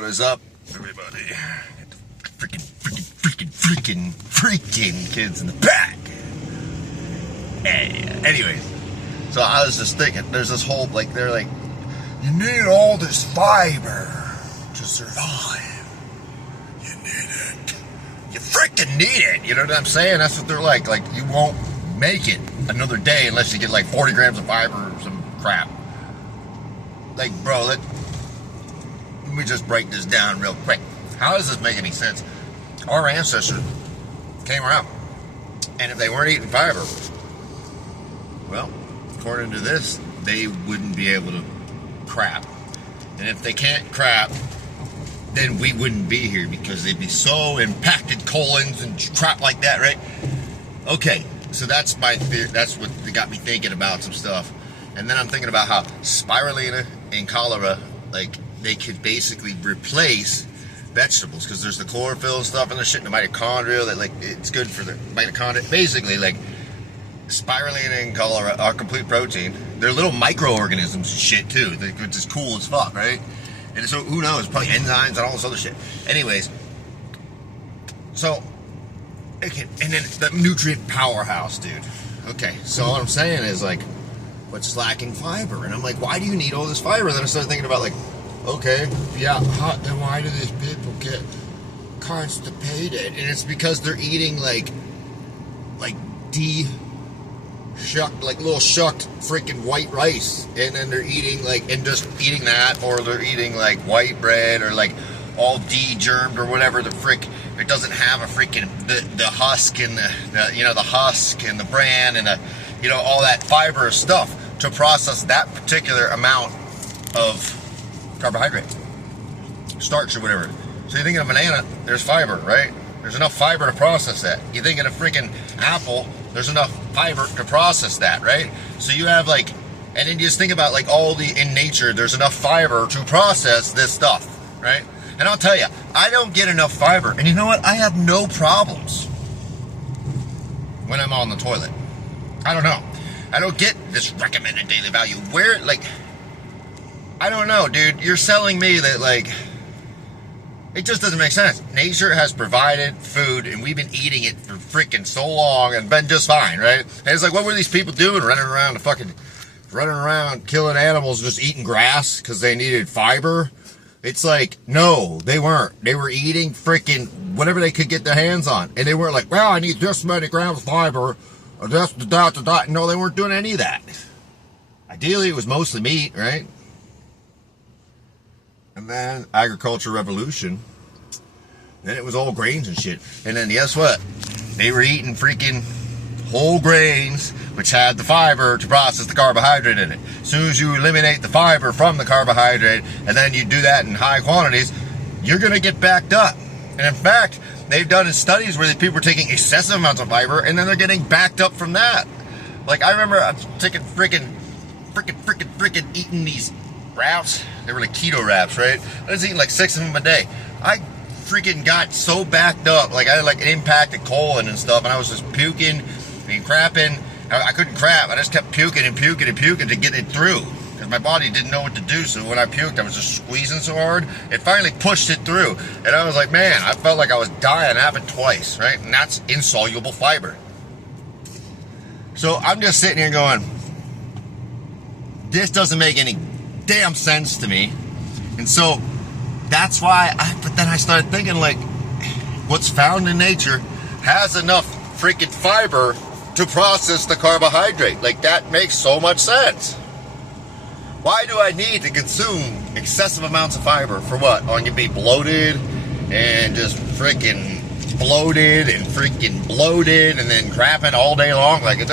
What is up, everybody? Freaking kids in the back. Hey, anyways, so I was just thinking, there's this whole, they're like, you need all this fiber to survive. You need it. You freaking need it. You know what I'm saying? That's what they're like. Like, you won't make it another day unless you get like 40 grams of fiber or some crap. Like, bro, let me just break this down real quick. How does this make any sense? Our ancestors came around, and if they weren't eating fiber, well, according to this, they wouldn't be able to crap. And if they can't crap, then we wouldn't be here because they'd be so impacted colons and crap like that, right? Okay, so that's my theory. That's what got me thinking about some stuff. And then I'm thinking about how spirulina and cholera, like, they could basically replace vegetables because there's the chlorophyll and stuff and the shit in the mitochondria that, like, it's good for the mitochondria. Basically, like, spirulina and cholera are complete protein. They're little microorganisms and shit too, which is cool as fuck, right? And so who knows, probably enzymes and all this other shit. Anyways, so and then the nutrient powerhouse, dude. Okay, so what I'm saying is, like, what's lacking? Fiber. And I'm like, why do you need all this fiber? Then I started thinking about, like, okay, yeah, then why do these people get constipated? And it's because they're eating like shucked, like little shucked freaking white rice, and then they're eating and just eating that, or they're eating like white bread, or like all de-germed or whatever the frick. It doesn't have a freaking the husk and the husk and the bran and all that fiber stuff to process that particular amount of carbohydrate, starch or whatever. So you think of a banana, there's fiber, right? There's enough fiber to process that. You think of a freaking apple, there's enough fiber to process that, right? So you have and then you just think about in nature, there's enough fiber to process this stuff, right? And I'll tell you, I don't get enough fiber, and you know what? I have no problems when I'm on the toilet. I don't know. I don't get this recommended daily value. Where, I don't know, dude. You're selling me that, it just doesn't make sense. Nature has provided food, and we've been eating it for freaking so long and been just fine, right? And it's like, what were these people doing? Running around killing animals, just eating grass because they needed fiber? It's like, no, they weren't. They were eating freaking whatever they could get their hands on. And they weren't like, well, I need this many grams of fiber, or this, the. No, they weren't doing any of that. Ideally, it was mostly meat, right? And then agriculture revolution, then it was all grains and shit. And then guess what? They were eating freaking whole grains, which had the fiber to process the carbohydrate in it. As soon as you eliminate the fiber from the carbohydrate, and then you do that in high quantities, you're going to get backed up. And in fact, they've done studies where people are taking excessive amounts of fiber, and then they're getting backed up from that. Like, I remember I'm taking freaking eating these wraps. They were like keto wraps, right? I was eating like 6 of them a day. I freaking got so backed up. Like, I had an impacted colon and stuff, and I was just puking and crapping. I couldn't crap. I just kept puking and puking and puking to get it through because my body didn't know what to do. So when I puked, I was just squeezing so hard. It finally pushed it through. And I was like, man, I felt like I was dying. It happened twice, right? And that's insoluble fiber. So I'm just sitting here going, this doesn't make any damn sense to me. And so that's why but then I started thinking, what's found in nature has enough freaking fiber to process the carbohydrate. That makes so much sense. Why do I need to consume excessive amounts of fiber? For what? I'm gonna be bloated and just freaking bloated and freaking bloated and then crapping all day long? It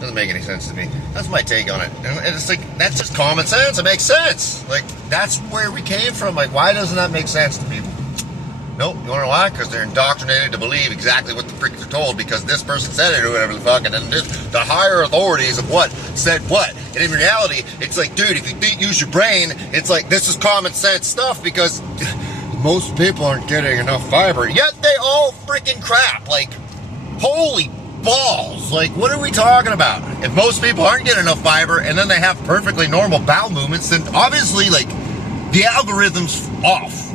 doesn't make any sense to me. That's my take on it. And it's that's just common sense. It makes sense. That's where we came from. Why doesn't that make sense to people? Nope. You wanna know why? Because they're indoctrinated to believe exactly what the frick they're told, because this person said it or whatever the fuck, and then the higher authorities of what said what. And in reality, it's dude, if you use your brain, it's this is common sense stuff, because most people aren't getting enough fiber, yet they all freaking crap. Holy balls. What are we talking about? If most people aren't getting enough fiber and then they have perfectly normal bowel movements, then obviously the algorithm's off.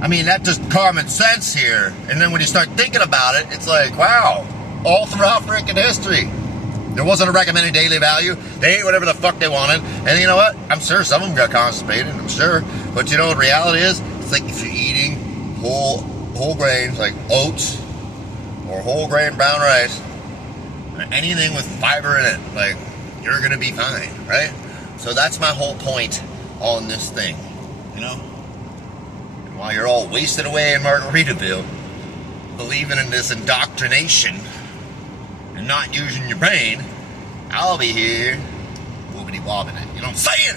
I mean, that's just common sense here. And then when you start thinking about it, it's like, wow, all throughout freaking history, there wasn't a recommended daily value. They ate whatever the fuck they wanted. And you know what? I'm sure some of them got constipated, I'm sure. But you know what reality is? It's like if you're eating whole grains like oats or whole grain brown rice, or anything with fiber in it, like, you're gonna be fine, right? So that's my whole point on this thing, you know? And while you're all wasted away in Margaritaville, believing in this indoctrination and not using your brain, I'll be here, woobity wobbing it. You know what I'm saying?